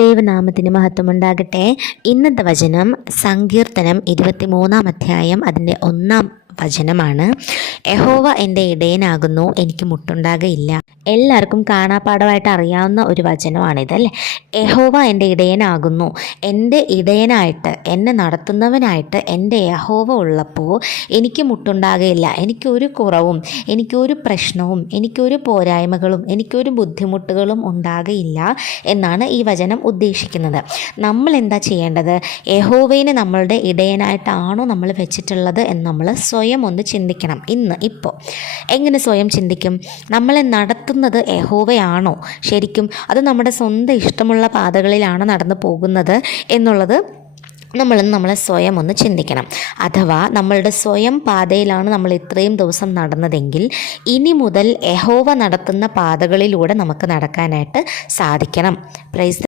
ദൈവനാമത്തിന് മഹത്വമുണ്ടാകട്ടെ. ഇന്നത്തെ വചനം സങ്കീർത്തനം 23 അധ്യായം അതിൻ്റെ 1 വചനമാണ്. യഹോവ എൻ്റെ ഇടയനാകുന്നു, എനിക്ക് മുട്ടുണ്ടാകയില്ല. എല്ലാവർക്കും കാണാപ്പാടമായിട്ട് അറിയാവുന്ന ഒരു വചനമാണിത് അല്ലേ. യഹോവ എൻ്റെ ഇടയനാകുന്നു, എൻ്റെ ഇടയനായിട്ട് എന്നെ നടത്തുന്നവനായിട്ട് എൻ്റെ യഹോവ ഉള്ളപ്പോൾ എനിക്ക് മുട്ടുണ്ടാകയില്ല. എനിക്കൊരു കുറവും എനിക്കൊരു പ്രശ്നവും എനിക്കൊരു പോരായ്മകളും എനിക്കൊരു ബുദ്ധിമുട്ടുകളും ഉണ്ടാകയില്ല എന്നാണ് ഈ വചനം ഉദ്ദേശിക്കുന്നത്. നമ്മൾ എന്താ ചെയ്യേണ്ടത്? യഹോവയെ നമ്മളുടെ ഇടയനായിട്ടാണോ നമ്മൾ വെച്ചിട്ടുള്ളത് എന്ന് നമ്മൾ സ്വയം ഒന്ന് ചിന്തിക്കണം. ഇപ്പോൾ എങ്ങനെ സ്വയം ചിന്തിക്കും? നമ്മളെ നടത്തുന്നത് യഹോവയാണോ ശരിക്കും? അത് നമ്മുടെ സ്വന്തം ഇഷ്ടമുള്ള പാതകളിലാണ് നടന്നു പോകുന്നത് എന്നുള്ളത് നമ്മളെ സ്വയം ഒന്ന് ചിന്തിക്കണം. അഥവാ നമ്മളുടെ സ്വയം പാതയിലാണ് നമ്മൾ ഇത്രയും ദിവസം നടന്നതെങ്കിൽ ഇനി മുതൽ യഹോവ നടത്തുന്ന പാതകളിലൂടെ നമുക്ക് നടക്കാനായിട്ട് സാധിക്കണം. പ്രൈസ്